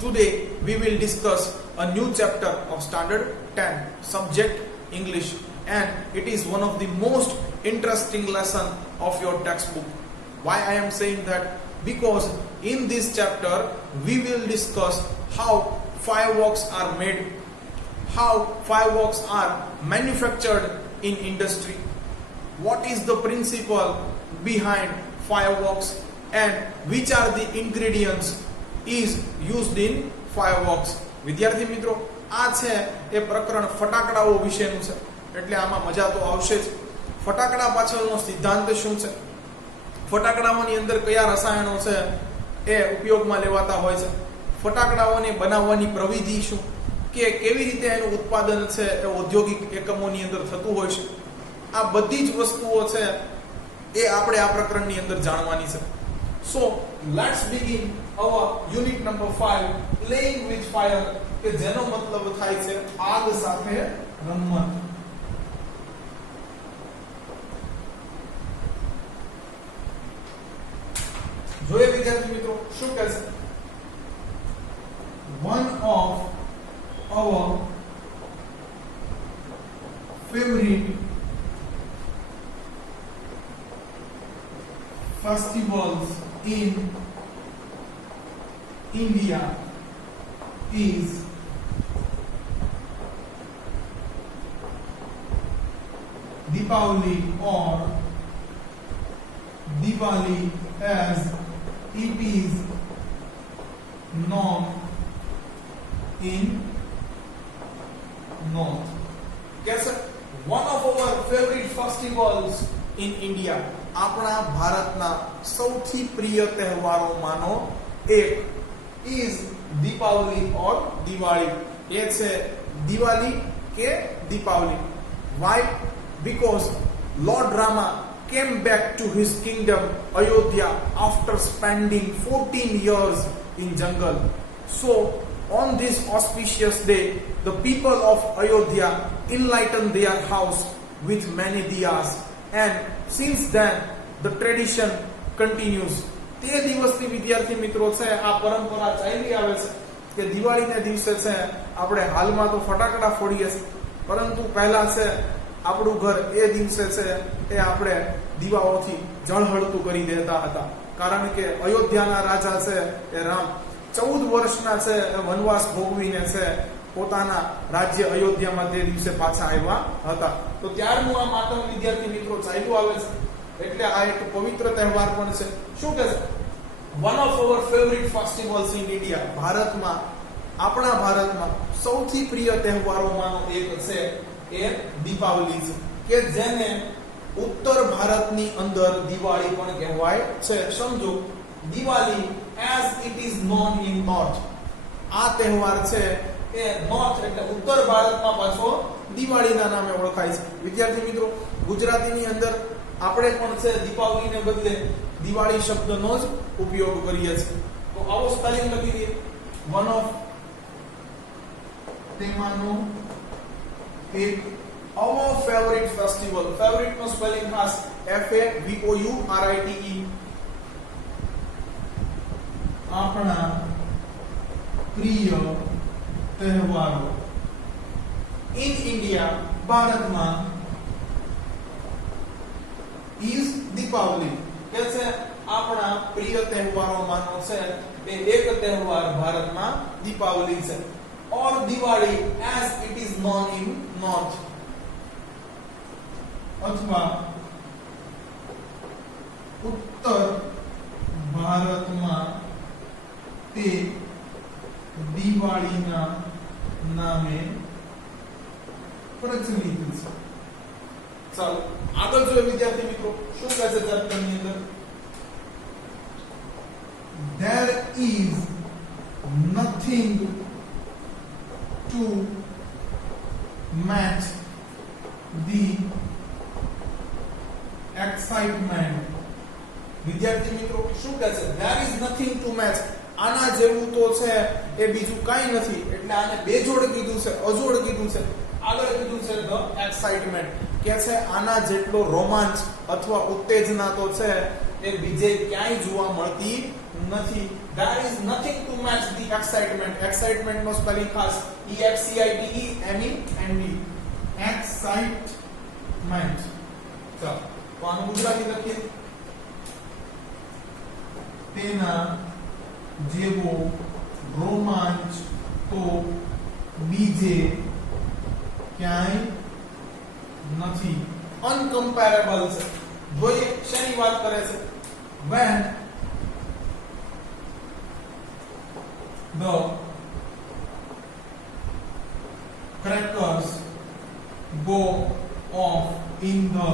Today we will discuss a new chapter of Standard 10, subject English, and it is one of the most interesting lesson of your textbook. Why I am saying that? Because in this chapter we will discuss how fireworks are made, how fireworks are manufactured in industry, what is the principle behind fireworks, and which are the ingredients is used in fireworks. વિદ્યાર્થી મિત્રો, આ છે એ પ્રકરણ ફટાકડાઓ વિશેનું છે, એટલે આમાં મજા તો આવશે જ. ફટાકડા પાછળનો સિદ્ધાંત શું છે, ફટાકડાઓની અંદર કયા રસાયણો છે એ ઉપયોગમાં લેવાતા હોય છે, ફટાકડાઓને બનાવવાની પ્રવિધિ શું, કે કેવી રીતે એનું ઉત્પાદન છે એ ઔદ્યોગિક એકમોની અંદર થતું હોય છે, આ બધી જ વસ્તુઓ છે એ આપણે આ પ્રકરણની અંદર જાણવાની છે. So let's begin our unit number 5, playing with fire, કે જેનો મતલબ થાય છે આગ સાથે રમત. જોઈએ વિદ્યાર્થી મિત્રો શું કહે છે. One of our favorite festivals in India is Deepavali or Diwali as it is known in North. Yes, one of our favorite festivals in India, આપણા ભારતના સૌથી પ્રિય તહેવારોમાંનો એક is Deepavali or Diwali. એ છે દિવાળી કે Deepavali. Why? Because Lord Rama came back to his kingdom Ayodhya after spending 14 years in jungle. So on this auspicious day, the people of Ayodhya enlightened their house with many diyas, and since then the tradition continues. તે દિવસથી વિદ્યાર્થી મિત્રો છે આ પરંપરા ચાલી આવે છે કે દિવાળીના દિવસે છે આપણે હાલમાં તો ફટાકડા ફોડીએ છીએ, પરંતુ પહેલા છે આપણું ઘર એ દિવસે છે એ આપણે દીવાઓથી ઝળહળતું કરી દેતા હતા, કારણ કે અયોધ્યાના રાજા છે એ રામ 14 વર્ષના છે વનવાસ ભોગવીને છે પોતાના રાજ્ય અયોધ્યામાં તે દિવસે પાછા આવ્યા હતા. તો ત્યારનું આ માતમ વિદ્યાર્થી મિત્રો ચાલ્યું આવે છે, એટલે આ એક પવિત્ર તહેવાર પણ છે. શું કહે છે? One of our favourite festivals in India, ભારતમાં આપણા ભારતમાં સૌથી પ્રિય તહેવારોમાંનો એક છે એ દીપાવલી છે, કે જેને ઉત્તર ભારતની અંદર દિવાળી પણ કહેવાય છે. સમજો, Diwali as it is known in north, આ તહેવાર છે એ નોર્થ એટલે ઉત્તર ભારતમાં પાછો દિવાળીના નામે ઓળખાય છે. વિદ્યાર્થી મિત્રો, ગુજરાતીની અંદર આપણે પણ છે દીપાવલીને બદલે દિવાળી શબ્દનો જ ઉપયોગ કરીએ છીએ. તો આવો સ્પેલિંગ લખી દઈએ. વન ઓફ તેમાંનો એક our favorite festival, favorite નો સ્પેલિંગ ખાસ FAVOURITE, આપણા પ્રિય તહેવારો in India, ભારતમાં is Deepavali. કે છે આપણા પ્રિય તહેવારોમાંનો છે એ એક તહેવાર ભારતમાં દીપાવલી છે, or Diwali as it is known in north, અથવા ઉત્તર ભારતમાં તે દિવાળીના નામે પ્રચલિત છે. ચાલો આગળ જોઈએ વિદ્યાર્થી મિત્રો શું કહે છે ચેપ્ટરની અંદર. There is nothing to match the excitement. વિદ્યાર્થી મિત્રો શું કહે છે? There is nothing to match. આના જેવું તો છે એ બીજું કાંઈ નથી, એટલે આને બેજોડ કીધું છે, અજોડ કીધું છે. આગળ કીધું છે ધ એક્સાઇટમેન્ટ, કે છે આના જેટલો રોમાંચ અથવા ઉત્તેજના તો છે એ બીજે ક્યાંય જોવા મળતી નથી. there is nothing to match the excitement નો સ્પેલિંગ ખાસ EXCITEMENT excitement. ચાલો તો આનું ગુજરાતી લખીએ. તેના જેવો રોમાંચ તો બીજે ક્યાંય નથી. અનકમ્પેરેબલ છે. જોઈએ શેની વાત કરે છે? when the crackers go off in the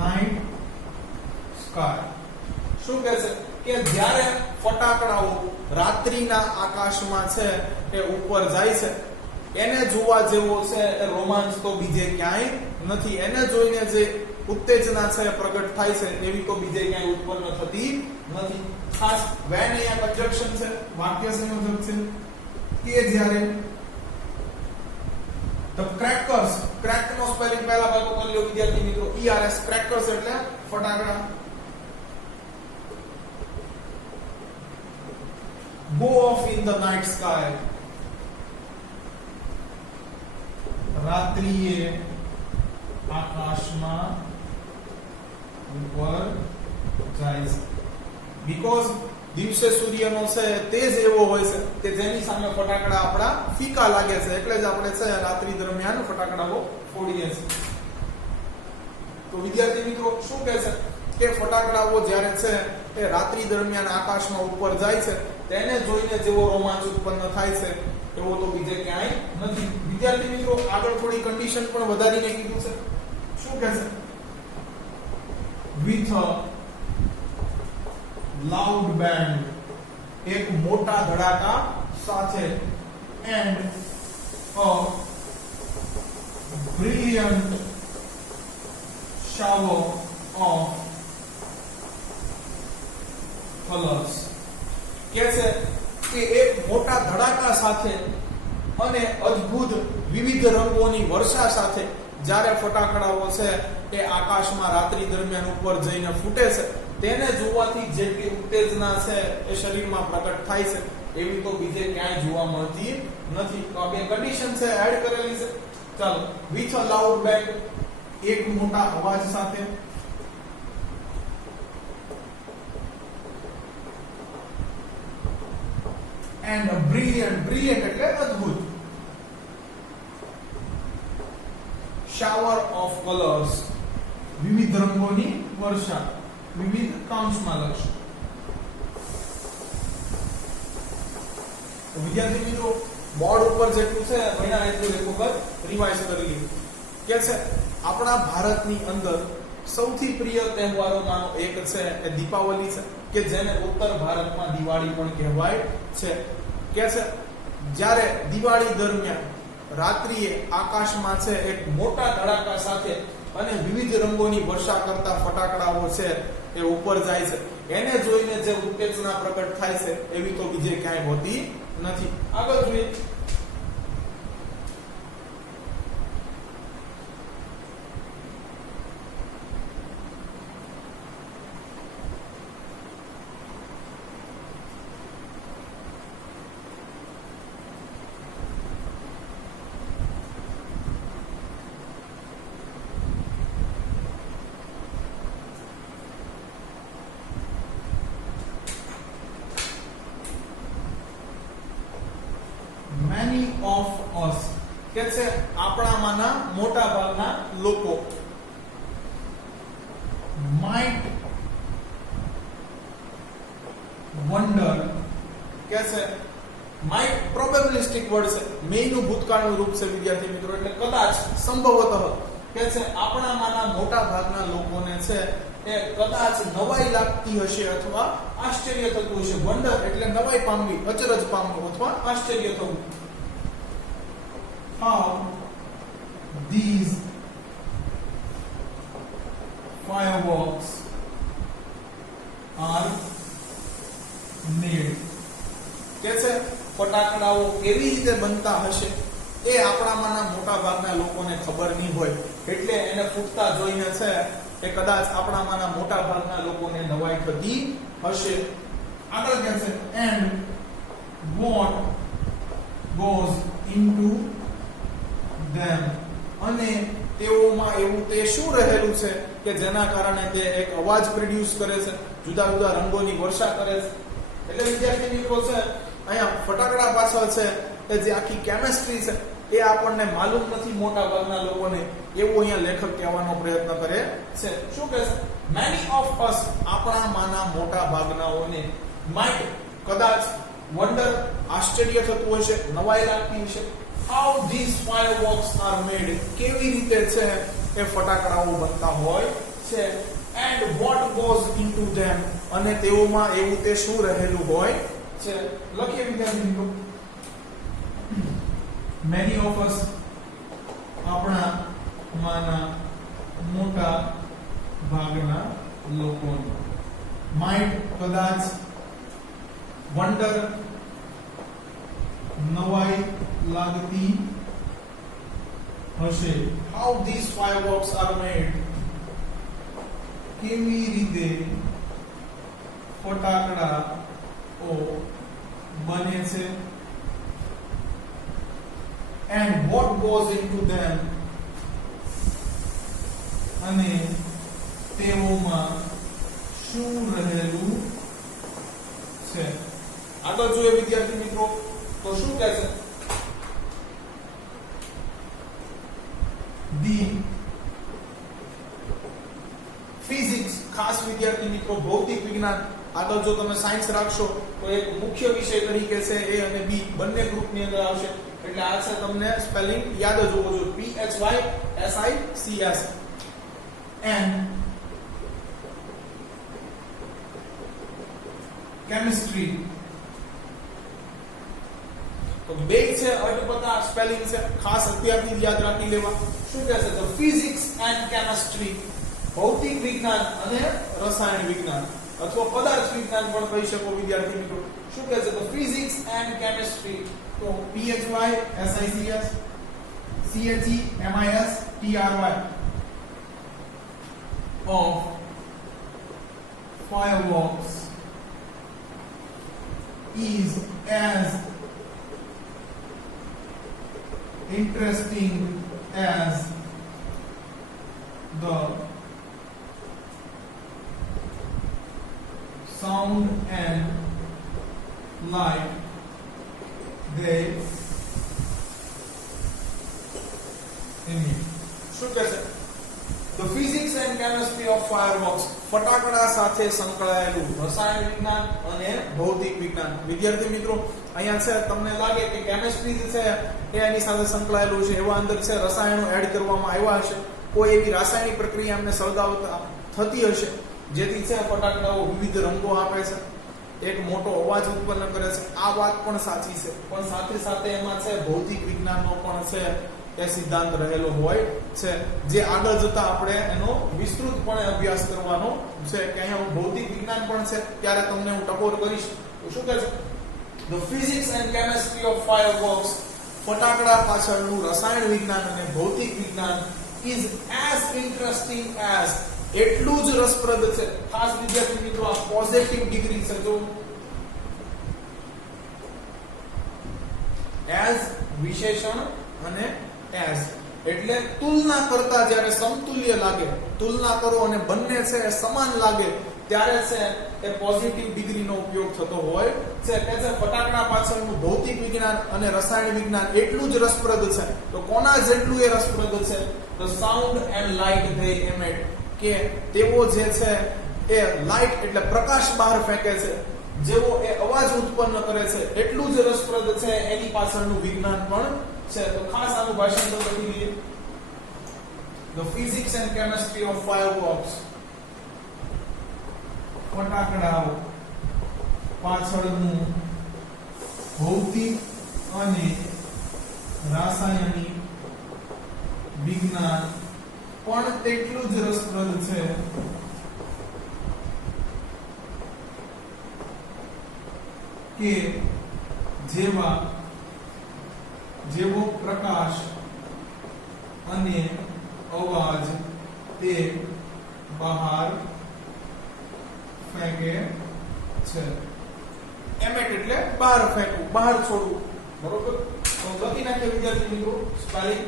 night sky. શું કહે છે કે જ્યારે ફટાકડાઓ રાત્રિના આકાશમાં છે એ ઉપર જાય છે એને જોવા જેવો છે એ રોમાંચ તો બીજે ક્યાંય નથી. એને જોઈને જે ઉત્તેજના છે પ્રગટ થાય છે એવી તો બીજે ક્યાંય ઉત્પન્ન થતી નથી. ખાસ when અહીંયા કન્જક્શન છે, વાક્ય સંયોજક છે કે જ્યારે the crackers, crack નો સ્પેલિંગ પહેલા ભાગો કરી લો વિદ્યાર્થી મિત્રો. ERS crackers એટલે ફટાકડા. go off in the night sky, રાત્રિએ આકાશમાં ઉપર જાય છે. બીકોઝ દિવસે સૂર્યનો છે તેજ એવો હોય છે કે જેની સામે ફટાકડા આપણા ફીકા લાગે છે, એટલે જ આપણે છે રાત્રિ દરમિયાન ફટાકડાઓ ફોડીએ છીએ. તો વિદ્યાર્થી મિત્રો શું કહે છે કે ફટાકડાઓ જ્યારે છે એ રાત્રિ દરમિયાન આકાશમાં ઉપર જાય છે તેને જોઈને જેવો રોમાંચ ઉત્પન્ન થાય છે એવો તો બીજે ક્યાંય નથી. વિદ્યાર્થી મિત્રો આગળ થોડી કન્ડિશન પણ વધારીને કીધું છે. શું કહે છે? with a loud bang, એક મોટા ધડાકા સાથે, and a brilliant shower of colors. કે છે કે એક મોટા ધડાકા સાથે અને અદ્ભુત વિવિધ રંગોની વર્ષા સાથે જ્યારે ફટાકડાઓ છે એ આકાશમાં રાત્રિ દરમિયાન ઉપર જઈને ફૂટે છે તેને જોવાથી જેટલી ઉત્તેજના છે એ શરીરમાં પ્રગટ થાય છે એવી તો બીજે ક્યાંય જોવા મળતી નથી. તો આ બે કન્ડિશન છે એડ કરેલી છે. ચાલો, with a loud bang, એક મોટા અવાજ સાથે, and a brilliant એટલે અદ્ભુત, shower of colors, વિવિધ રંગોની વર્ષા, વિવિધ કાઉન્સમાં લખશો. તો વિદ્યાર્થી મિત્રો બોર્ડ ઉપર જેટલું છે ભણ્યા એટલું એક વખત રિવાઇઝ કરી લીધું. કે છે આપણા ભારતની અંદર સૌથી પ્રિય તહેવારોમાંનો એક છે એ દીપાવલી છે કે જેને ઉત્તર ભારતમાં દિવાળી પણ કહેવાય છે. કે છે જ્યારે દિવાળી દરમિયાન રાત્રિએ આકાશમાં છે એક મોટા ધડાકા સાથે અને વિવિધ રંગોની વર્ષા કરતા ફટાકડાઓ છે એ ઉપર જાય છે એને જોઈને જે ઉત્તેજના પ્રગટ થાય છે એવી તો બીજે ક્યાંય હોતી નથી. આગળ જોઈએ. Many of us, કે છે આપણામાંના મોટા ભાગના લોકો, might wonder, કે છે might પ્રોબેબિલિસ્ટિક વર્ડ છે, may નું ભૂતકાળનું રૂપ છે વિદ્યાર્થી મિત્રો, એટલે કદાચ સંભવતઃ કે છે આપણામાંના મોટા ભાગના લોકોને છે એ કદાચ નવાઈ લાગતી હશે અથવા આશ્ચર્ય થતું હશે. વંડર એટલે નવાઈ પામવી, અચરજ પામવું અથવા આશ્ચર્ય થવું. How these fireworks are made, કે છે ફટાકડાઓ કેવી રીતે બનતા હશે એ આપણામાંના મોટા ભાગના લોકોને ખબર નહીં હોય, એટલે એને ફૂટતા જોઈને છે એ કદાચ આપણામાંના મોટા ભાગના લોકોને નવાઈ થતી હશે. આગળ કહે છે and what goes into them, અને તેઓમાં એવું તે શું રહેલું છે કે જેના કારણે તે એક અવાજ પ્રોડ્યુસ કરે છે, જુદા જુદા રંગોની વર્ષા કરે છે. એટલે વિદ્યાર્થી મિત્રો છે અહીંયા ફટાકડા પાછળ છે એ જે આખી કેમિસ્ટ્રી છે એ આપણને માલુમ નથી મોટા ભાગના લોકોને, એવું અહીંયા લેખક કહેવાનો પ્રયત્ન કરે છે. શું કહે છે? many of us, આપણામાંના મોટા ભાગનાઓને might, કદાચ, wonder, આશ્ચર્ય થતું હશે, નવાઈ લાગતી હશે, how these fireworks are made, કેવી રીતે છે એ ફટાકડાઓ બનતા હોય છે, and what goes into them, અને તેઓમાં એવું તે શું રહેલું હોય છે. લખીએ વિદ્યાર્થી મિત્રો. many of us, આપણામાંના મોટા ભાગના લોકોને might, કદાચ, wonder, નવાઈ લાગતી હશે, how these fireworks are made, કેવી રીતે ફટાકડાઓ બને છે, and what goes into them, અને તેઓમાં શું રહેલું છે. આગળ જોઈએ વિદ્યાર્થી મિત્રો તો શું કહે છે? ધી ફિઝિક્સ, ખાસ વિદ્યાર્થી મિત્રો ભૌતિક વિજ્ઞાન, આગળ જો તમે સાયન્સ રાખશો તો એક મુખ્ય વિષય તરીકે છે A અને B બંને ગ્રુપની અંદર આવશે. એટલે આ છે તમને સ્પેલિંગ યાદ જ હોવો જોઈએ, PHYSICS. and chemistry, તો બે છે અટપટા સ્પેલિંગ છે, ખાસ અત્યારથી યાદ રાખી લેવા. શું કહે છે? the physics and chemistry, ભૌતિક વિજ્ઞાન અને રસાયણ વિજ્ઞાન અથવા પદાર્થ વિજ્ઞાન પણ કહી શકો વિદ્યાર્થી મિત્રો. શું કહે છે? the physics and chemistry, તો PHYSICS CHEMISTRY of fireworks is as interesting as the sound and light they emit. શું કહે છે? The physics and chemistry of fireworks, ફટાકડા સાથે સંકળાયેલું રસાયણ વિજ્ઞાન અને ભૌતિક વિજ્ઞાન. વિદ્યાર્થી મિત્રો અહીંયા છે તમને લાગે કે કેમિસ્ટ્રી જે છે એ એની સાથે સંકળાયેલું છે, એવા અંદર છે રસાયણો એડ કરવામાં આવ્યા હશે, કોઈ એવી રાસાયણિક પ્રક્રિયા અમને સળગાવતા થતી હશે જેથી છે ફટાકડાઓ વિવિધ રંગો આપે છે, એક મોટો અવાજ ઉત્પન્ન કરે છે. આ વાત પણ સાચી છે, પણ સાથે સાથે એમાં છે ભૌતિક વિજ્ઞાનનો પણ છે એ સિદ્ધાંત રહેલો હોય છે, જે આગળ જતા આપણે એનો વિસ્તૃતપણે અભ્યાસ કરવાનો છે. કે અહીંયા ભૌતિક વિજ્ઞાન પણ છે, ત્યારે તમને હું ટકોર કરીશ. તો શું કહે છે? the physics and chemistry of fireworks, ફટાકડા પાછળનું રસાયણ વિજ્ઞાન અને ભૌતિક વિજ્ઞાન is as interesting as, એટલું જ રસપ્રદ છે. ખાસ વિદ્યાર્થી મિત્રો આ પોઝિટિવ ડિગ્રી છે, જો as વિશેષણ અને as એટલે તુલના કરતા, જ્યારે સમતુલ્ય લાગે, તુલના કરો અને બંને છે એ સમાન લાગે ત્યારે છે એ પોઝિટિવ ડિગ્રીનો ઉપયોગ થતો હોય છે. કે છે ફટાકડા પાછળનું ભૌતિક વિજ્ઞાન અને રસાયણ વિજ્ઞાન એટલું જ રસપ્રદ છે. તો કોના જેટલું એ રસપ્રદ છે? the sound and light they emit, કે તેઓ જે છે એ લાઇટ એટલે પ્રકાશ બહાર ફેંકે છે, જેવો એ અવાજ ઉત્પન્ન કરે છે એટલું જ રસપ્રદ છે એની પાછળનું વિજ્ઞાન પણ છે. તો ખાસ આનું ભાષાંતર લખી લઈએ. the physics and chemistry of fireworks, ફટાકડાઓ પાછળનું ભૌતિક અને રાસાયણિક વિજ્ઞાન પણ તેટલું જ રસપ્રદ છે કે જેવો પ્રકાશ અને અવાજ તે બહાર ફેંકે છે. એમેટ એટલે બહાર ફેંકવું, બહાર છોડવું. બરોબર? તો લખી નાખીએ વિદ્યાર્થી મિત્રો સ્પેલિંગ.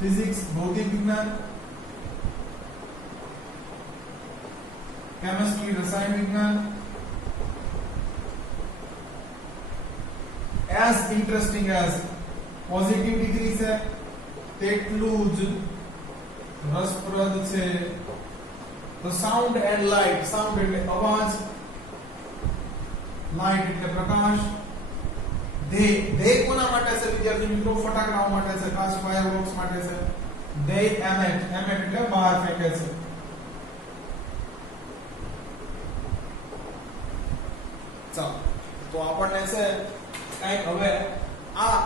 ફિઝિક્સ ભૌતિક વિજ્ઞાન, કેમિસ્ટ્રી રસાયણ વિજ્ઞાન, as interesting as positive degree છે તેટલું જ રસપ્રદ છે. તો સાઉન્ડ એન્ડ લાઇટ, સાઉન્ડ એટલે અવાજ, લાઇટ એટલે પ્રકાશ. ધે કોના માટે છે વિદ્યાર્થી મિત્રો? ફટાકડાઓ માટે છે, ખાસ ફાયરવર્ક્સ માટે છે. ધે એમેટ, એમેટ એટલે બહાર ફેંકે છે. ચાલો તો આપણને છે કંઈક હવે આ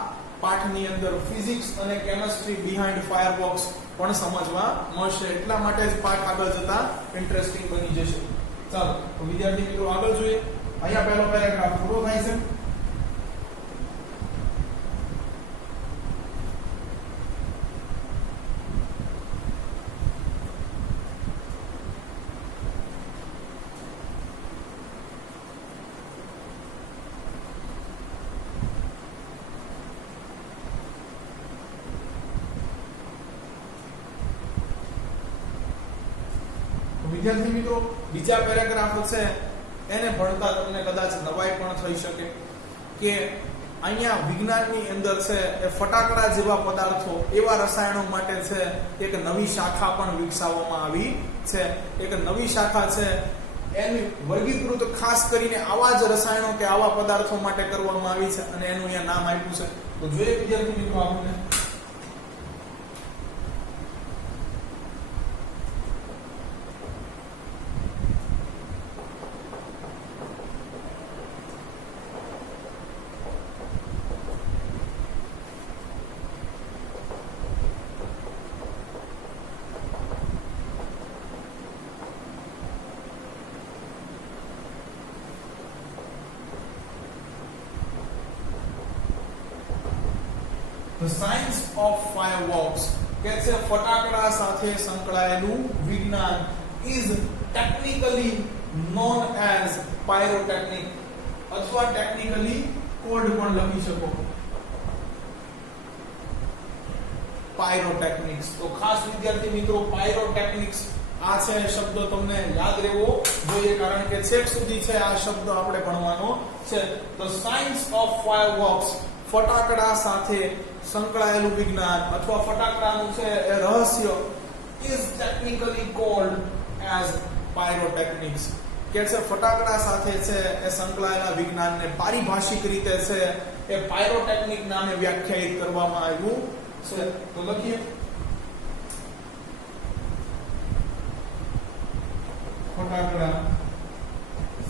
પાઠની અંદર ફિઝિક્સ અને કેમિસ્ટ્રી બિહાઇન્ડ ફાયરવર્ક્સ પણ સમજવા મળશે. એટલા માટે જ પાઠ આગળ જતા ઇન્ટરેસ્ટિંગ બની જશે. ચાલો તો વિદ્યાર્થી મિત્રો આગળ જોઈએ. અહીંયા પહેલો પેરેગ્રાફ પૂરો થાય છે. વિદ્યાર્થી મિત્રો બીજા પેરેગ્રાફ છે એને ભણતા તમને કદાચ નવાઈ પણ થઈ શકે કે અહીંયા વિજ્ઞાનની અંદર છે એ ફટાકડા જેવા પદાર્થો, એવા રસાયણો માટે છે એક નવી શાખા પણ વિકસાવવામાં આવી છે. એક નવી શાખા છે એની વર્ગીકૃત ખાસ કરીને આવા જ રસાયણો કે આવા પદાર્થો માટે કરવામાં આવી છે અને એનું અહીંયા નામ આપ્યું છે. તો જોઈએ વિદ્યાર્થી મિત્રો આપણને The science of fireworks કે છે ફટાકડા સાથે સંકળાયેલું વિજ્ઞાન is technically known as pyrotechnic અથવા technically code પણ લખી શકો pyrotechnics. તો ખાસ વિદ્યાર્થી મિત્રો pyrotechnics આ છે શબ્દ તમને યાદ રહેવો જોઈએ કારણ કે છેક સુધી છે આ શબ્દ આપણે ભણવાનો છે. The science of fireworks ફટાકડા સાથે સંકળાયેલું વિજ્ઞાન અથવા ફટાકડાનું છે એ રહસ્ય is technically called as pyrotechnics કે છે ફટાકડા સાથે છે એ સંકળાયેલા વિજ્ઞાનને પારિભાષિક રીતે છે એ પાયરોટેકનિક નામે વ્યાખ્યાયિત કરવામાં આવ્યું છે. તો લખીએ ફટાકડા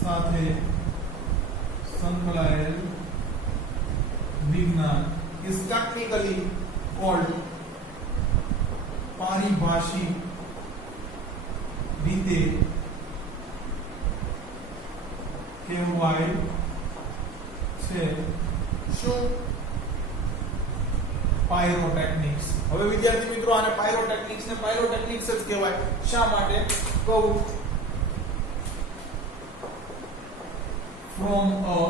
સાથે સંકળાયેલ વિજ્ઞાન is technically called પારિભાષિક રીતે કહેવાય છે શું? પાયરોટેકનિક્સ. હવે વિદ્યાર્થી મિત્રો આને પાયરોટેકનિક્સ ને પાયરોટેકનિક્સ જ કહેવાય. શા માટે? કહું from a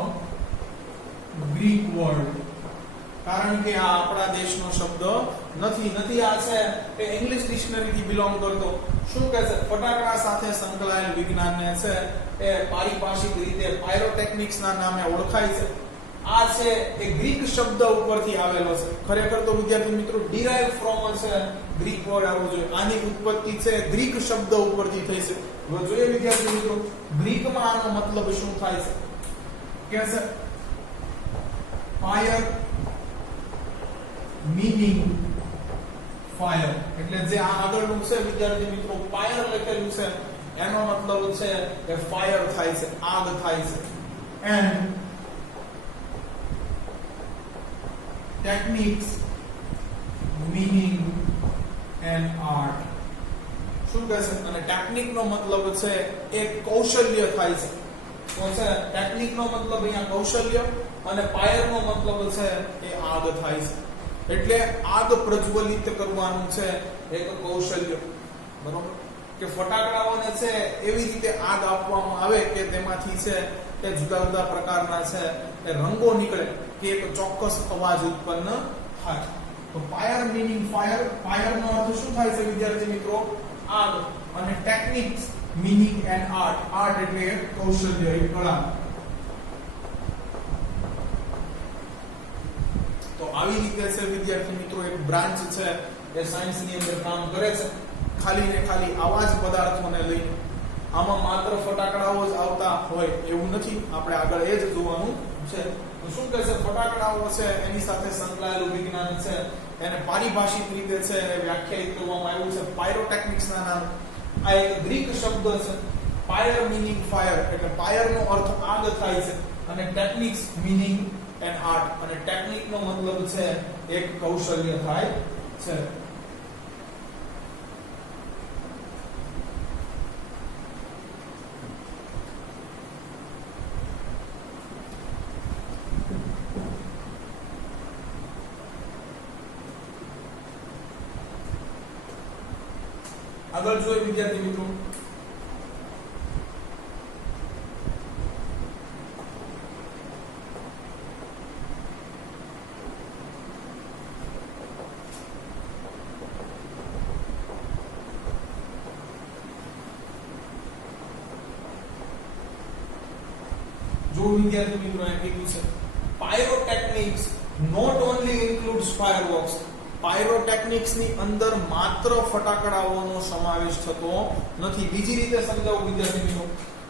Greek word કારણ કે આ આપણા દેશનો શબ્દ નથી આ છે એ ઇંગ્લિશ ડિક્શનરી થી બિલોંગ કરતો. શું કહે છે? ફટાકડા સાથે સંકળાયેલ વિજ્ઞાનને છે એ પારિભાષિક રીતે પાયરોટેકનિક્સ ના નામે ઓળખાય છે. આ છે એ ગ્રીક શબ્દ ઉપરથી આવેલો છે. ખરેખર તો વિદ્યાર્થી મિત્રો ડિરાઇવ ફ્રોમ છે ગ્રીક વર્ડ આવવો જોઈએ. આની ઉત્પત્તિ છે ગ્રીક શબ્દ ઉપરથી થઈ છે. હવે જોઈએ વિદ્યાર્થી મિત્રો ગ્રીકમાં આનો મતલબ શું થાય છે? કે છે ફાયર મીનિંગ ફાયર એટલે જે આ આગળનું છે વિદ્યાર્થી મિત્રો ફાયર લખેલું છે એનો મતલબ છે કે ફાયર થાય છે, આગ થાય છે. And techniques meaning and art. શું કહે છે? અને ટેકનિક નો મતલબ છે એક કૌશલ્ય થાય છે. તો છે ટેકનિક નો મતલબ અહીંયા કૌશલ્ય અને ફાયર નો મતલબ છે એ આગ થાય છે. એટલે આગ પ્રજ્વલિત કરવાનું છે એક કૌશલ્ય. બરોબર કે ફટાકડાઓને છે એવી રીતે આગ આપવામાં આવે કે તેમાંથી છે તે જુદા જુદા પ્રકારના છે તે રંગો નીકળે કે એક ચોક્કસ અવાજ ઉત્પન્ન થાય. તો ફાયર મીનિંગ ફાયર, ફાયર નો અર્થ શું થાય છે વિદ્યાર્થી મિત્રો? આગ. અને techniques meaning and art, art એટલે કૌશલ્ય, એક કળા. તો આવી રીતે છે વિદ્યાર્થી મિત્રો એક બ્રાન્ચ છે એ સાયન્સ ની અંદર કામ કરે છે, ખાલી ને ખાલી આવા જ પદાર્થોને લઈને. આમાં માત્ર ફટાકડાઓ જ આવતા હોય એવું નથી, આપણે આગળ એ જ જોવાનું છે. તો શું કહે છે? ફટાકડાઓ છે એની સાથે સંકળાયેલું વિજ્ઞાન છે એને પારિભાષિક રીતે છે વ્યાખ્યાયિત કરવામાં આવ્યું છે પાયરોટેક્નિક્સ ના નામ. આ એક ગ્રીક શબ્દ છે. ફાયર મીનિંગ ફાયર એટલે ફાયર નો અર્થ આગ થાય છે, અને ટેકનિક્સ મીનિંગ એન્ડ આર્ટ, અને ટેકનિક નો મતલબ છે એક કૌશલ્ય થાય છે. આગળ જોઈએ વિદ્યાર્થી મિત્રો, વિદ્યાર્થી મિત્રો એ કીધું છે pyrotechnics not only includes fireworks. પાયરોટેક્નિક્સ ની અંદર માત્ર ફટાકડાઓનો સમાવેશ થતો નથી. બીજી રીતે સમજાવું વિદ્યાર્થી મિત્રો,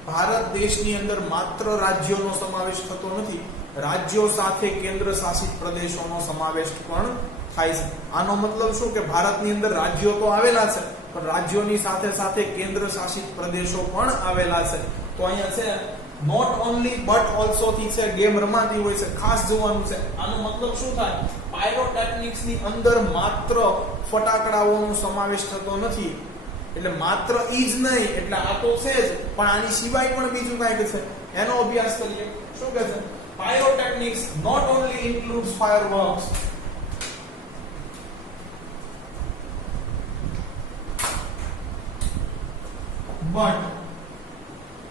ભારત દેશની અંદર માત્ર રાજ્યોનો સમાવેશ થતો નથી, રાજ્યો સાથે કેન્દ્ર શાસિત પ્રદેશોનો સમાવેશ પણ થાય છે. આનો મતલબ શું કે ભારતની અંદર રાજ્યો તો આવેલા છે, પણ રાજ્યોની સાથે સાથે કેન્દ્ર શાસિત પ્રદેશો પણ આવેલા છે. તો અહીંયા છે નોટ ઓન્લી બટ ઓલ્સો થી છે ગેમ રમાતી હોય છે, ખાસ જોવાનું છે. આનો મતલબ શું થાય? પાયરોટેક્નિક્સ ની અંદર માત્ર ફટાકડાઓનો સમાવેશ થતો નથી, એટલે માત્ર ઈ જ નહીં, એટલે આ તો છે જ, પણ આની સિવાય પણ બીજું કંઈક છે, એનો અભ્યાસ કરીએ. શું કહે છે? Pyrotechnics not only includes fireworks but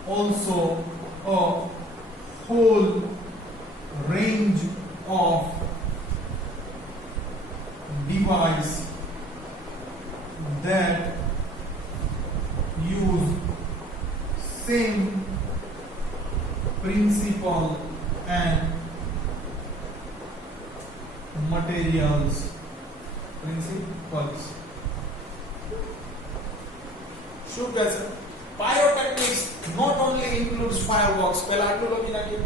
also a whole range of device that use same principle and materials. શું કહે છે? Pyrotechnics not only includes fireworks. પહેલા આટલું લખી નાખીએ.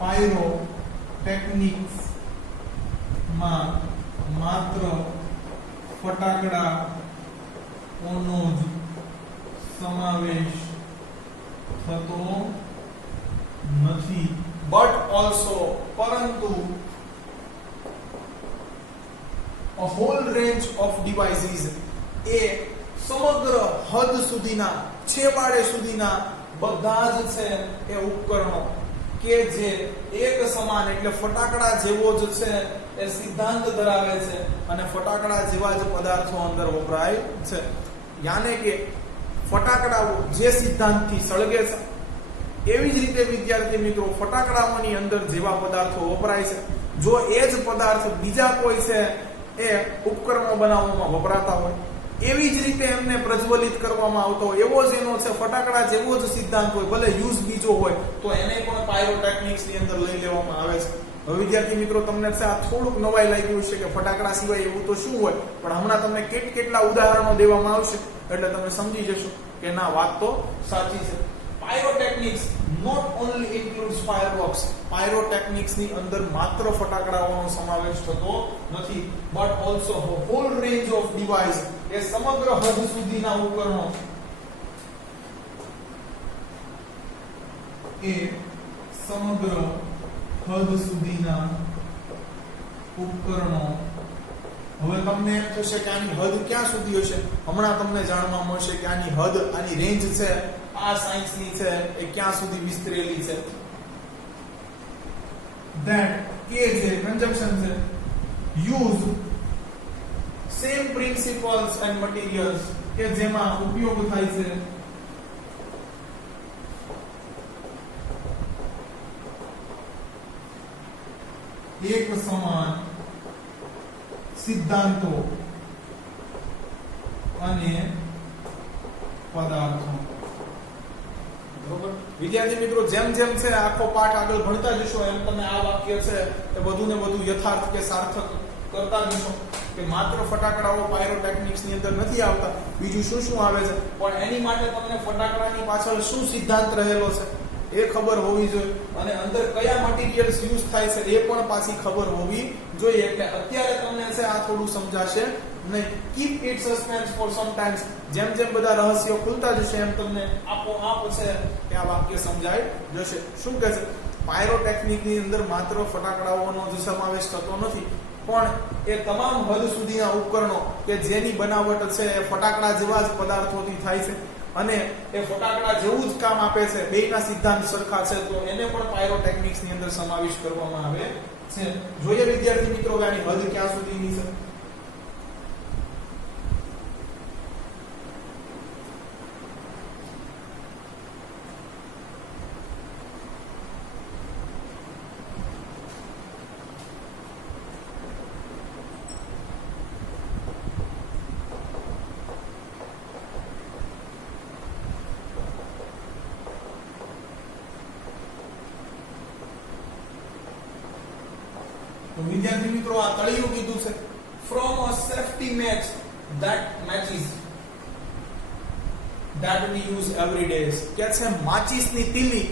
Pyrotechnics માં માત્ર ફટાકડાઓનો જ સમાવેશ થતો નથી, but also પરંતુ a whole range of devices એ સમગ્ર હદ સુધીના, છેવાડે સુધીના બધા જ છે એ ઉપકરણો કે જે એક સમાન એટલે ફટાકડા જેવો જ છે એ સિદ્ધાંત ધરાવે છે અને ફટાકડા જેવા જ પદાર્થો અંદર વપરાય છે. યાને કે ફટાકડાઓ જે સિદ્ધાંતથી સળગે છે એવી જ રીતે વિદ્યાર્થી મિત્રો ફટાકડાઓની અંદર જેવા પદાર્થો વપરાય છે, જો એ જ પદાર્થ બીજા કોઈ છે એ ઉપકરણો બનાવવામાં વપરાતા હોય, એવી જ રીતે એમને પ્રજ્વલિત કરવામાં આવતો હોય, એવો જ એનો છે ફટાકડા જેવો જ સિદ્ધાંત હોય, ભલે યુઝ બીજો હોય, તો એને પણ પાયરોટેક્નિક્સ ની અંદર લઈ લેવામાં આવે છે. હવે વિદ્યાર્થી મિત્રો તમને છે આ થોડુંક નવાઈ લાગ્યું છે કે ફટાકડા સિવાય એવું તો શું હોય, પણ હમણાં તમને કેટલા ઉદાહરણો દેવામાં આવશે એટલે તમે સમજી જશો કે ના, વાત તો સાચી છે. Pyrotechnics not only includes fireworks. Pyrotechnics ની અંદર માત્ર ફટાકડાઓનો સમાવેશ થતો નથી, but also a whole range of device એ સમગ્ર હદ સુધીના ઉપકરણો એ સમગ્ર હદ સુધીના ઉપકરણો. હવે તમને એમ થશે કે આની હદ ક્યાં સુધી હશે? હમણાં તમને જાણવા મળશે કે આની હદ, આની રેન્જ છે આ સાયન્સ ની છે એ ક્યાં સુધી વિસ્તરેલી છે. that કે જે કન્જંક્શન છે use same principles and materials કે જેમાં ઉપયોગ થાય છે એક સમાન સિદ્ધાંતો અને પદાર્થો. બરોબર વિદ્યાર્થી મિત્રો, જેમ જેમ છે આખો પાઠ આગળ ભણતા જશો એમ તમે આ વાક્ય છે એ વધુ ને વધુ યથાર્થ કે સાર્થક કરતા જશો કે માત્ર ફટાકડાઓ પાયરોટેક્નિક્સ ની અંદર નથી આવતા, બીજું શું શું આવે છે, પણ એની માટે તમને ફટાકડાની પાછળ શું સિદ્ધાંત રહેલો છે એ ખબર હોવી જોઈએ અને અંદર કયા મટીરીયલ્સ યુઝ થાય છે એ પણ પાછી ખબર હોવી જોઈએ. એટલે અત્યારે તમને છે આ થોડું સમજાશે નહીં. Keep it suspense for some times. જેમ જેમ બધા રહસ્યો ખુલતા જશે એમ તમને આપોઆપ છે કે આ વાક્ય સમજાય જશે. શું કહે છે? પાયરોટેક્નિક ની અંદર માત્ર ફટાકડાઓનો જ સમાવેશ થતો નથી, પણ એ તમામ હદ સુધીના ઉપકરણો કે જેની બનાવટ છે એ ફટાકડા જેવા જ પદાર્થોથી થાય છે અને એ ફટાકડા જેવું જ કામ આપે છે, બેયના સિદ્ધાંત સરખા છે, તો એને પણ પાયરોટેક્નિક્સ ની અંદર સમાવેશ કરવામાં આવે છે. જોઈએ વિદ્યાર્થી મિત્રો કે આની હદ ક્યાં સુધીની છે. તો વિદ્યાર્થી મિત્રો, આ તળિયું કીધું છે from a safety match that matches that we use every day. કે છે માચિસની તીલી,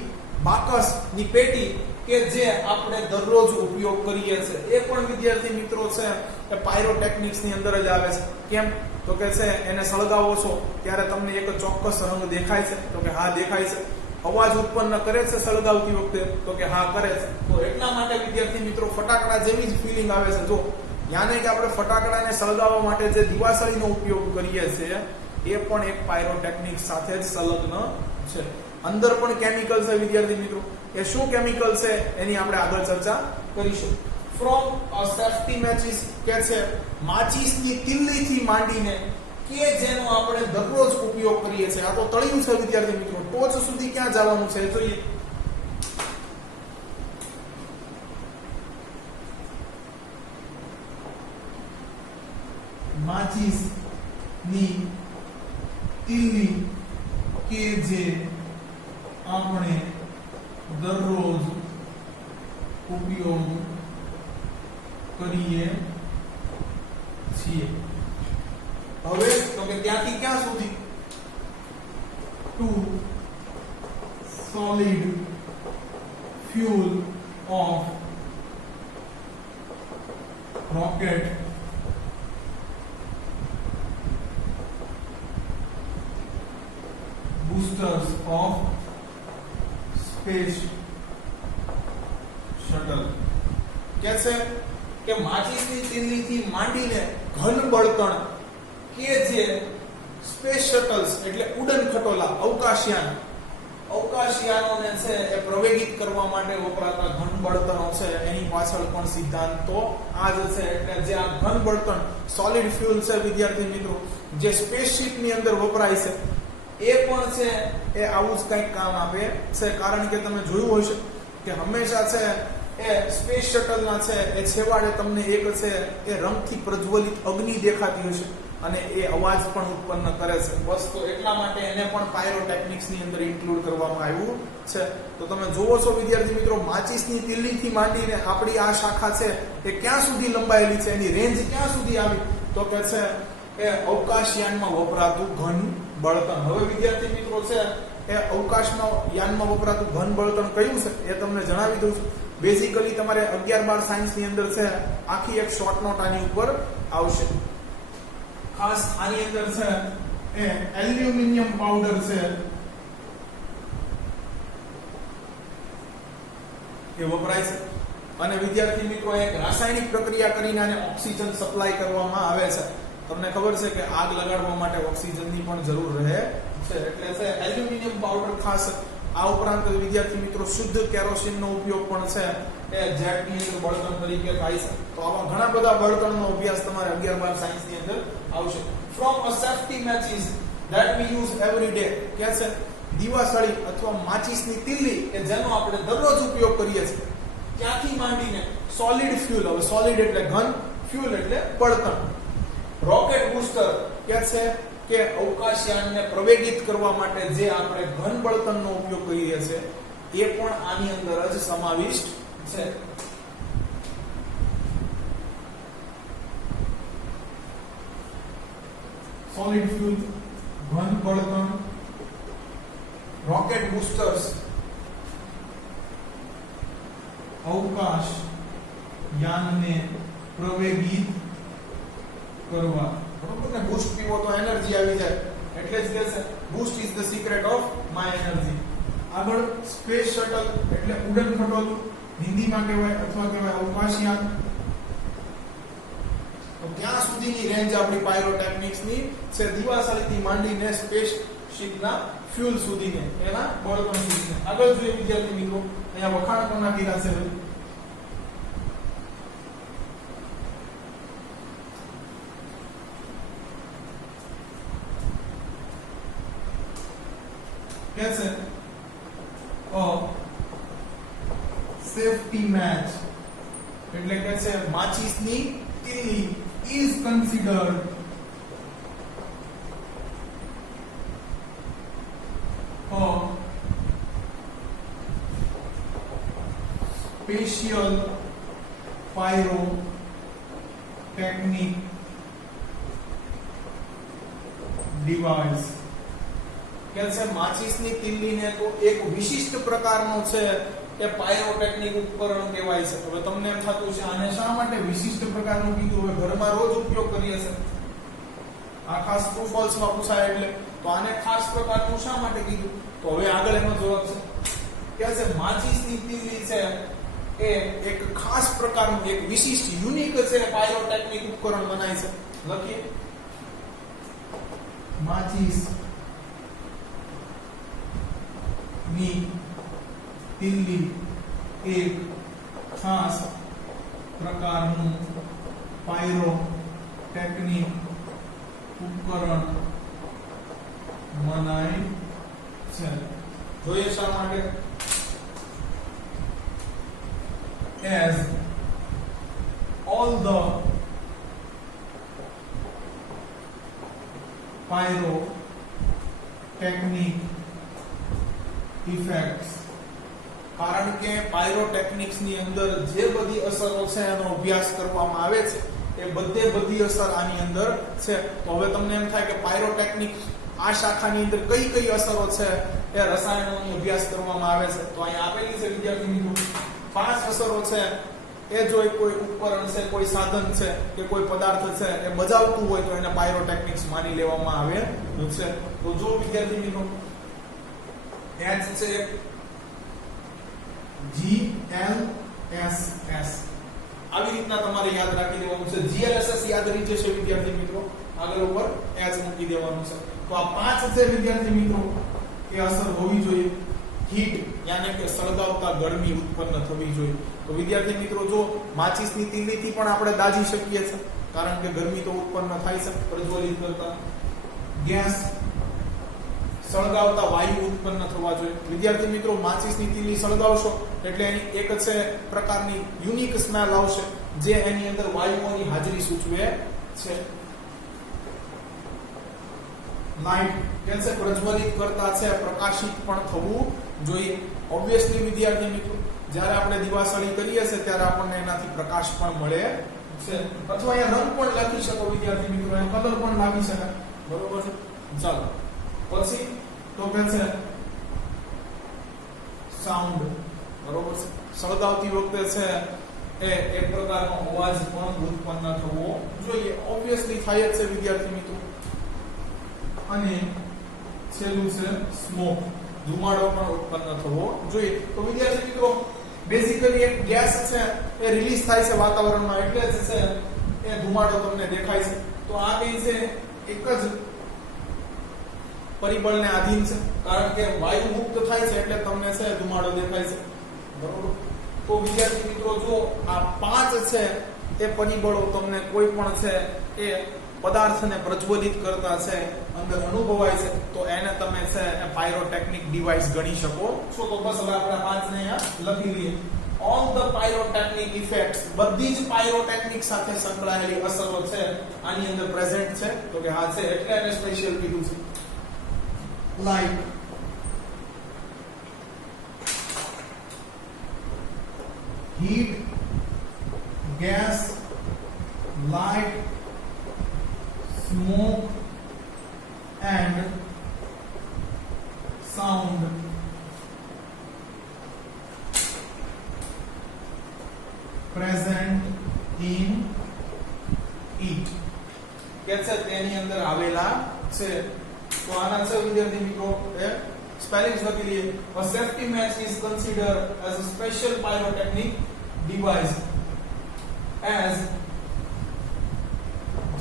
બાકસની પેટી કે જે આપણે દરરોજ ઉપયોગ કરીએ છીએ, એ પણ વિદ્યાર્થી મિત્રો છે એ પાયરોટેક્નિક્સ ની અંદર જ આવે છે. કેમ? તો કે છે એને સળગાવો છો ત્યારે તમને એક ચોક્કસ રંગ દેખાય છે, તો કે હા દેખાય છે. અવાજ ઉત્પન્ન કરે છે સળગાવતી વખતે, તો કે હા કરે છે. તો એટલા માટે વિદ્યાર્થી મિત્રો ફટાકડા જેવી જ ફીલિંગ આવે છે. જો યાને કે આપણે ફટાકડાને સળગાવવા માટે જે દિવાસળીનો ઉપયોગ કરીએ છીએ એ પણ એક પાયરોટેક્નિક સાથે જ સંલગ્ન છે. અંદર પણ કેમિકલ છે વિદ્યાર્થી મિત્રો. એ શું કેમિકલ છે એની આપણે આગળ ચર્ચા કરીશું. ફ્રોમ અ સેફ્ટી મેચિસ કે છે માચિસની તિલ્લીથી માંડીને કે જેનો આપણે દરરોજ ઉપયોગ કરીએ છીએ. આ તો તળિયું છે વિદ્યાર્થી મિત્રો. ટોચ સુધી ક્યાં જવાનું છે જોઈએ. માચિસની તિલ્લી કે જે આપણે દરરોજ ઉપયોગ કરીએ છીએ. હવે તો કે ત્યાંથી ક્યાં સુધી? To solid fuel of rocket boosters of space shuttle. કે છે કે માચિસની તીલીથી માંડીને ઘન બળતણ કે જે સ્પેસ શટલ્સ એટલે ઉડન ખટોલા, અવકાશયાનોને છે એ પ્રવેગિત કરવા માટે વપરાતા ઘન બળતણો છે એની પાછળ પણ સિદ્ધાંતો આ જ છે. એટલે જે આ ઘન બળતણ સોલિડ ફ્યુઅલ છે વિદ્યાર્થી મિત્રો, જે સ્પેસશિપ ની અંદર વપરાય છે એ પણ છે એ આવું જ કંઈક કામ આપે છે. કારણ કે તમે જોયું હશે કે હંમેશા છે એ સ્પેસ શટલના છે એ છેવાડે તમને એક છે એ રંગથી પ્રજ્વલિત અગ્નિ દેખાતી હશે અને એ અવાજ પણ ઉત્પન્ન કરે છે. બસ તો એટલા માટે એને પણ પાયરોટેક્નિક્સ ની અંદર ઇન્ક્લુડ કરવામાં આવ્યું છે. તો તમે જોવો છો વિદ્યાર્થી મિત્રો, માચિસની તિલ્લીથી માંડીને આપણી આ શાખા છે એ ક્યાં સુધી લંબાયેલી છે, એની રેન્જ ક્યાં સુધી આવી? તો કે છે એ અવકાશયાનમાં વપરાતું ઘન બળતણ. હવે વિદ્યાર્થી મિત્રો છે એ અવકાશમાં યાનમાં વપરાતું ઘન બળતણ કયું છે એ તમને જણાવી દઉં છું. બેઝિકલી તમારે 11-12 સાયન્સ ની અંદર છે આખી એક શોર્ટ નોટ આની ઉપર આવશે. ખાસ આની અંદર છે એ એલ્યુમિનિયમ પાવડર છે એ વપરાય છે અને વિદ્યાર્થી મિત્રો એક રાસાયણિક પ્રક્રિયા કરીને આને ઓક્સિજન સપ્લાય કરવામાં આવે છે. તમને ખબર છે કે આગ લગાડવા માટે ઓક્સિજનની પણ જરૂર રહે છે. એટલે છે એલ્યુમિનિયમ પાવડર ખાસ આ ઉપરાંત વિદ્યાર્થી મિત્રો શુદ્ધ કેરોસીનનો ઉપયોગ પણ છે એ જેટની અંદર બળતણ તરીકે થાય છે. તો આવા ઘણા બધા બળતણનો અભ્યાસ તમારે 11-12 સાયન્સ ની અંદર આવશે. From a safety matches that we use every day, કે છે દીવાસળી અથવા માચિસની તિલ્લી કે જેનો આપણે દરરોજ ઉપયોગ કરીએ છીએ, ત્યાંથી માંડીને સોલિડ ફ્યુઅલ, હવે સોલિડ એટલે ઘન, ફ્યુઅલ એટલે બળતણ, રોકેટ બૂસ્ટર કે છે કે અવકાશયાનને પ્રવેગિત કરવા માટે જે આપણે ઘન બળતણનો ઉપયોગ કરીએ છીએ એ પણ આની અંદર જ સમાવિષ્ટ છે. સોલિડ ફ્યુઅલ, ઘન બળતણ, રોકેટ બૂસ્ટર્સ, અવકાશ યાનને પ્રવેગિત કરવા. બરોબર ને? બૂસ્ટ પીવો તો એનર્જી આવી જાય, એટલે જ કહે છે boost is the secret of my energy. આગળ સ્પેસ શટલ એટલે ઉડન ખટોલું હિન્દીમાં કહેવાય અથવા કહેવાય અવકાશયાન. તો ત્યાં સુધીની રેન્જ આપણી પાયરોટેક્નિક્સની છે, દીવાસળીથી માંડીને સ્પેસશિપના ફ્યુઅલ સુધીને, એના બળતણ સુધીને. આગળ જોઈએ વિદ્યાર્થી મિત્રો, અહીંયા વખાણ પણ નાખેલા છે. કે છે સેફટી મેચ એટલે કે છે માચિસની તિલ્લી is considered a special pyrotechnic device. કે છે માચિસની તિલ્લીને તો એક વિશિષ્ટ પ્રકારનો છે એ પાયરોટેક્નિક ઉપકરણ કહેવાય છે. હવે તમને એમ થતું છે આને શા માટે વિશિષ્ટ પ્રકારનું કીધું? હવે ઘરમાં રોજ ઉપયોગ કરીએ છે, આ ખાસ ટ્રુ ફોલ્સ માં પૂછાય એટલે, તો આને ખાસ પ્રકારનું શા માટે કીધું? તો હવે આગળ એનો જવાબ છે કે છે માચિસની તિલ્લી છે એ એક ખાસ પ્રકારનું, એક વિશિષ્ટ યુનિક છે પાયરોટેક્નિક ઉપકરણ બનાય છે. લખીએ માચિસ ની તિલ્લી એક ખાસ પ્રકારનું પાયરોટેક્નિક ઉપકરણ મનાય છે. જોઈએ શા માટે? as all the pyrotechnic effects, કારણ કે પાયરોટેક્નિક્સ ની અંદર જે બધી અસરો છે એનો અભ્યાસ કરવામાં આવે છે એ બધી અસર આની અંદર છે. તો હવે તમને એમ થાય કે પાયરોટેક્નિક આ શાખાની અંદર કઈ કઈ અસરો છે એ રસાયણોની અભ્યાસ કરવામાં આવે છે. તો અહીં આપેલી છે વિદ્યાર્થી મિત્રો 5 અસરો છે એ જો કોઈ ઉપકરણ છે, કોઈ સાધન છે કે કોઈ પદાર્થ છે એ બજાવતું હોય તો એને પાયરોટેક્નિક્સ માની લેવામાં આવે છે. તો જો વિદ્યાર્થી મિત્રો H છે GLSS, આવી રીતના તમારે યાદ રાખી દેવાનું છે. GLSS યાદ રહી જશે વિદ્યાર્થી મિત્રો, આગળ ઉપર H મૂકી દેવાનું છે. તો આ 5 છે વિદ્યાર્થી મિત્રો એ અસર હોવી જોઈએ. હીટ યાને કે સળગાવતા ગરમી ઉત્પન્ન થવી જોઈએ. તો વિદ્યાર્થી મિત્રો જો માચિસની તિલ્લીથી પણ આપણે દાજી શકીએ છીએ, કારણ કે ગરમી તો ઉત્પન્ન થાય છે પ્રજ્વલિત કરતા. ગેસ સળગાવતા વાયુ ઉત્પન્ન થવા જોઈએ. વિદ્યાર્થી મિત્રો માચિસની તિલ્લી સળગાવશો એટલે એની એક છે પ્રકારની યુનિક સ્મેલ આવશે જે એની અંદર વાયુઓની હાજરી સૂચવે છે. લાઇટ કે છે પ્રજ્વલિત કરતા છે પ્રકાશિત પણ થવું જોઈએ. ઓબ્વિયસલી વિદ્યાર્થી મિત્રો જ્યારે આપણે દીવાસળી કરીએ છીએ ત્યારે આપણને એનાથી પ્રકાશ પણ મળે છે, અથવા અહીંયા રંગ પણ લખી શકો વિદ્યાર્થી મિત્રો, એ કલર પણ લાગી શકાય. બરોબર છે? ચાલો પછી તો કે છે સાઉન્ડ. બરોબર છે? સળગાવતી વખતે છે એ એક પ્રકારનો અવાજ પણ ઉત્પન્ન થવો જોઈએ. ઓબ્વિયસલી થાય જ છે વિદ્યાર્થી મિત્રો. અને છેલ્લું છે સ્મોક, ધુમાડો પણ ઉત્પન્ન થવો જોઈએ. તો વિદ્યાર્થી મિત્રો બેઝિકલી એક ગેસ છે એ રિલીઝ થાય છે વાતાવરણમાં, એટલે જ છે એ ધુમાડો તમને દેખાય છે. તો આ કઈ છે એક જ પરિબળને આધીન છે, કારણ કે વાયુ મુક્ત થાય છે એટલે તમને છે ધુમાડો દેખાય છે, બરોબર. તો વિદ્યાર્થી મિત્રો જો આ 5 છે એ પરિબળો તમને કોઈ પણ છે એ પદાર્થને પ્રજ્વલિત કરતા છે અંદર અનુભવાય છે તો એને તમે છે પાયરોટેકનિક ડિવાઇસ ગણી શકો છો. તો બસ હવે આપણે 5 ને અહીંયા લખી લઈએ. ઓલ ધ પાયરોટેકનિક ઇફેક્ટ્સ, બધી જ પાયરોટેકનિક સાથે સંકળાયેલી અસરો છે આની અંદર પ્રેઝન્ટ છે. તો કે હા છે એટલે એને સ્પેશિયલ કીધું છે. Like heat, gas, light, smoke and sound. Present in it. કે છે તેની અંદર આવેલા છે. તો આના છે વિદ્યાર્થી મિત્રો એ સ્પેલિંગ્સ લખી લઈએ. A safety match is considered as a special pyrotechnic device as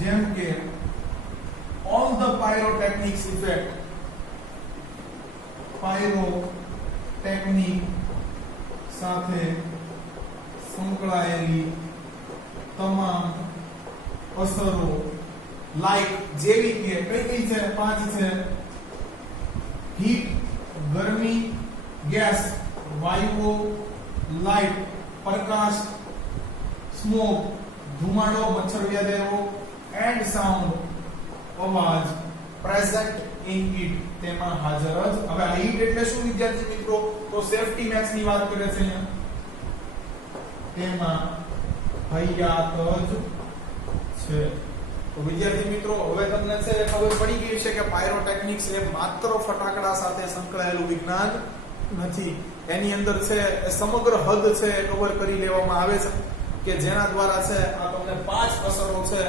જેમ કે all the pyrotechnics effect, pyrotechnic સાથે સંકળાયેલી તમામ અસરો લાઈક જેવી કે કઈ છે 5 છે. હીટ ગરમી, ગેસ વાયુઓ, લાઈટ પ્રકાશ, સ્મોક ધુમાડો મચ્છર વ્યાધીઓ, એન્ડ સાઉન્ડ અવાજ પ્રેઝન્ટ ઇન ઇટ તેમાં હાજર જ. હવે આ હીટ એટલે શું વિદ્યાર્થી મિત્રો? તો સેફટી મેચ ની વાત કરે છે અહીંયા. તેમાં હયાત જ છે. તો વિદ્યાર્થી મિત્રો હવે તમને છે ખબર પડી ગઈ છે કે પાયરોટેકનિક્સ એ માત્ર ફટાકડા સાથે સંકળાયેલું વિજ્ઞાન નથી. એની અંદર છે સમગ્ર હદ છે કવર કરી લેવામાં આવે છે કે જેના દ્વારા છે આ તમને 5 અસરો છે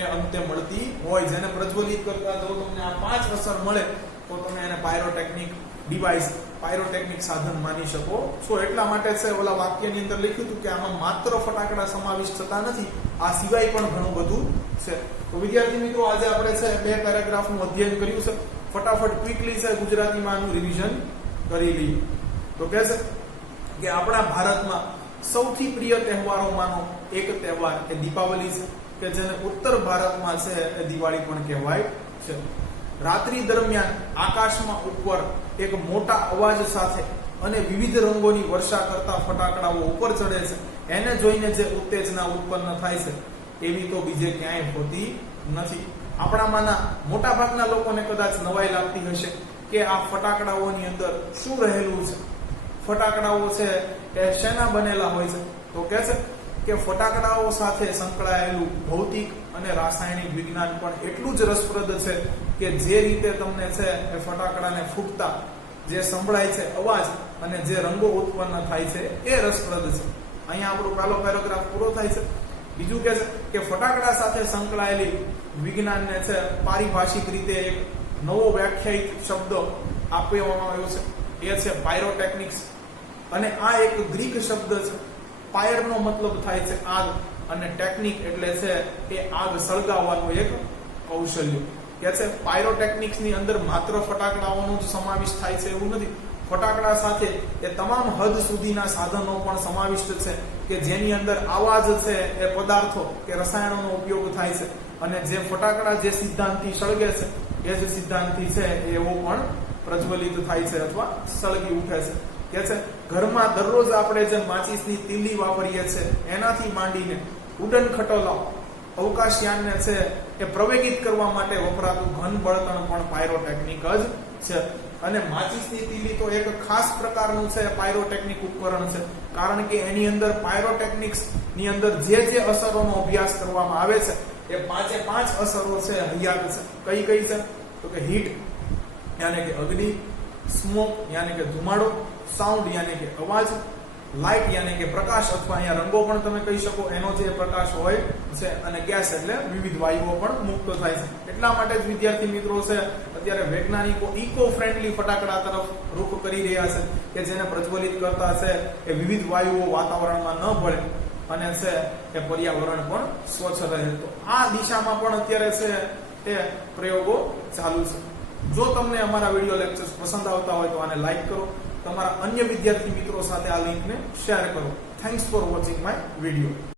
એ અંતે મળતી હોય. જેને પ્રજ્વલિત કરતા જો તમને આ 5 અસર મળે તો તમે એને પાયરોટેકનિક ડિવાઇસ, પાયરોટેકનિક સાધન માની શકો છો. એટલા માટે છે ઓલા વાક્યની અંદર લખ્યું હતું કે આમાં માત્ર ફટાકડા સમાવિષ્ટ થતા નથી, આ સિવાય પણ ઘણું બધું છે. તો વિદ્યાર્થી મિત્રો આજે આપણે છે 2 પેરેગ્રાફનું અધ્યયન કર્યું છે. ફટાફટ ક્વિકલી છે ગુજરાતીમાં આનું રિવિઝન કરી લઈએ. તો કહે છે કે આપણા ભારતમાં સૌથી પ્રિય તહેવારોમાંનો એક તહેવાર એ દીપાવલી છે કે જેને ઉત્તર ભારતમાં છે એ દિવાળી પણ કહેવાય છે. રાત્રિ દરમિયાન આકાશમાં ઉપર એક મોટા અવાજ સાથે અને વિવિધ રંગોની વર્ષા કરતા ફટાકડાઓ ઉપર ચડે છે. એને જોઈને જે ઉત્તેજના ઉત્પન્ન થાય છે એવી તો બીજે ક્યાંય હોતી નથી. આપણામાંના મોટા ભાગના લોકોને કદાચ નવાઈ લાગતી હશે કે આ ફટાકડાઓની અંદર શું રહેલું છે. ફટાકડાઓ છે એ શેના બનેલા હોય છે? તો કહે છે કે ફટાકડાઓ સાથે સંકળાયેલું ભૌતિક અને રાસાયણિક વિજ્ઞાન પણ એટલું જ રસપ્રદ છે કે જે રીતે તમને છે એ ફટાકડાને ફૂટતા જે સંભળાય છે અવાજ અને જે રંગો ઉત્પન્ન થાય છે એ રસપ્રદ છે. અહીંયા આપણો પહેલો પેરેગ્રાફ પૂરો થાય છે. બીજું કહે છે કે ફટાકડા સાથે સંકળાયેલી વિજ્ઞાનને છે પારિભાષિક રીતે એક નવો વ્યાખ્યાયિત શબ્દ આપવામાં આવ્યો છે, એ છે પાયરોટેકનિક્સ. અને આ એક ગ્રીક શબ્દ છે. ફાયર નો મતલબ થાય છે આગ અને ટેકનિક એટલે છે એ આગ સળગાવવાનું એક કૌશલ્ય. કે છે પાયરોટેકનિક્સ ની અંદર માત્ર ફટાકડાઓનો જ સમાવેશ થાય છે એવું નથી. ફટાકડા સાથે એ તમામ હદ સુધીના સાધનો પણ સમાવિષ્ટ છે કે જેની અંદર આવા જ છે એ પદાર્થો કે રસાયણોનો ઉપયોગ થાય છે અને જે ફટાકડા જે સિદ્ધાંતથી સળગે છે એ જ સિદ્ધાંતથી છે એવો પણ પ્રજ્વલિત થાય છે અથવા સળગી ઉઠે છે. કે છે ઘરમાં દરરોજ આપણે જે માચીસની તીલી વાપરીએ છીએ એનાથી માંડીને ઉડન ખટોલાઓ, અવકાશયાનને છે એ પ્રવેગિત કરવા માટે વપરાતું ઘન બળતણ પણ પાયરોટેકનિક જ છે. અને માચીસની તીલી તો એક ખાસ પ્રકારનું છે પાયરોટેકનિક ઉપકરણ છે, કારણ કે એની અંદર પાયરોટેકનિક્સ ની અંદર જે અસરોનો અભ્યાસ કરવામાં આવે છે એ 5 અસરો છે હયાત છે. કઈ છે? તો કે હીટ યાને કે અગ્નિ, સ્મોક યાને કે ધુમાડો, સાઉન્ડ યાને કે અવાજ, લાઇટ યાને કે પ્રકાશ અથવા અહીંયા રંગો પણ તમે કહી શકો એનો જે પ્રકાશ હોય છે, અને ગેસ એટલે વિવિધ વાયુઓ પણ મુક્ત થાય છે. એટલા માટે જ વિદ્યાર્થી મિત્રો છે અત્યારે વૈજ્ઞાનિકો ઇકો ફ્રેન્ડલી ફટાકડા તરફ રૂખ કરી રહ્યા છે કે જેને પ્રજ્વલિત કરતા છે એ વિવિધ વાયુઓ વાતાવરણમાં ન ભળે અને છે એ પર્યાવરણ પણ સ્વચ્છ રહે. તો આ દિશામાં પણ અત્યારે છે એ પ્રયોગો ચાલુ છે. જો તમને અમારા વિડીયો લેક્ચર્સ પસંદ આવતા હોય તો આને લાઈક કરો, તમારા અન્ય વિદ્યાર્થી મિત્રો સાથે આ લિંકને શેર કરો. Thanks for watching my video.